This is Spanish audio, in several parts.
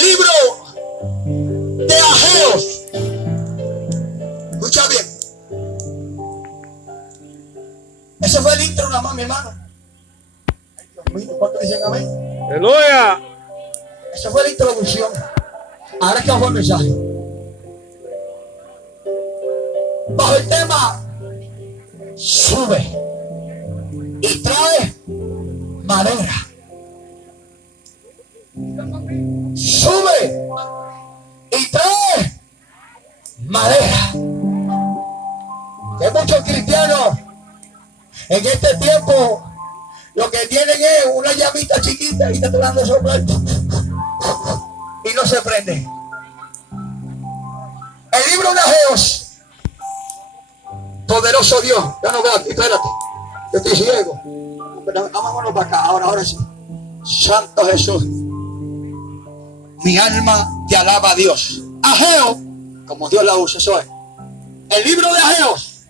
El libro de Ageo. Escucha bien. Ese fue el intro nada más, mi hermano. Ay, Dios mío, ¿cuántos dicen amén? ¡Aleluya! Esa fue la introducción. Ahora es que fue el mensaje. Bajo el tema, sube y trae madera. Sube y trae madera. Que muchos cristianos en este tiempo lo que tienen es una llamita chiquita y está tratando de soplar y no se prende. El libro de Ageos. Poderoso Dios. Ya no, espérate. Yo estoy ciego. Vámonos para acá. Ahora sí. Santo Jesús. Mi alma te alaba a Dios. Ageo, como Dios la usa, eso es. El libro de Ageos,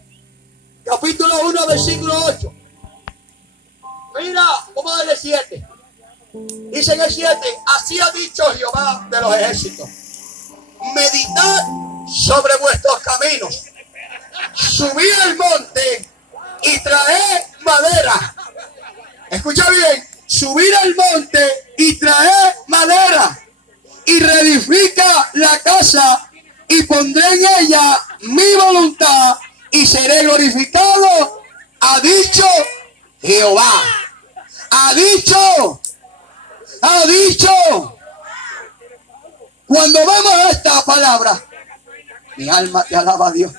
capítulo 1, versículo 8. Mira, vamos a darle 7. Dice en el 7, así ha dicho Jehová de los ejércitos: meditad sobre vuestros caminos, subid al monte y traed madera. Escucha bien, subid al monte y traed madera, y reedifica la casa, y pondré en ella mi voluntad, y seré glorificado, ha dicho Jehová. Ha dicho. Cuando vemos esta palabra, mi alma te alaba a Dios.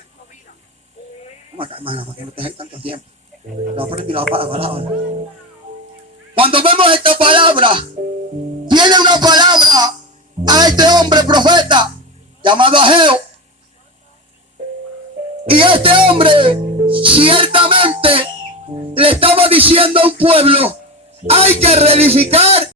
Vamos acá, hermana, porque no te dejes tanto tiempo. No aprendí la palabra. Cuando vemos esta palabra, tiene una palabra a este hombre profeta llamado Ageo. Y este hombre ciertamente le estaba diciendo a un pueblo: hay que reedificar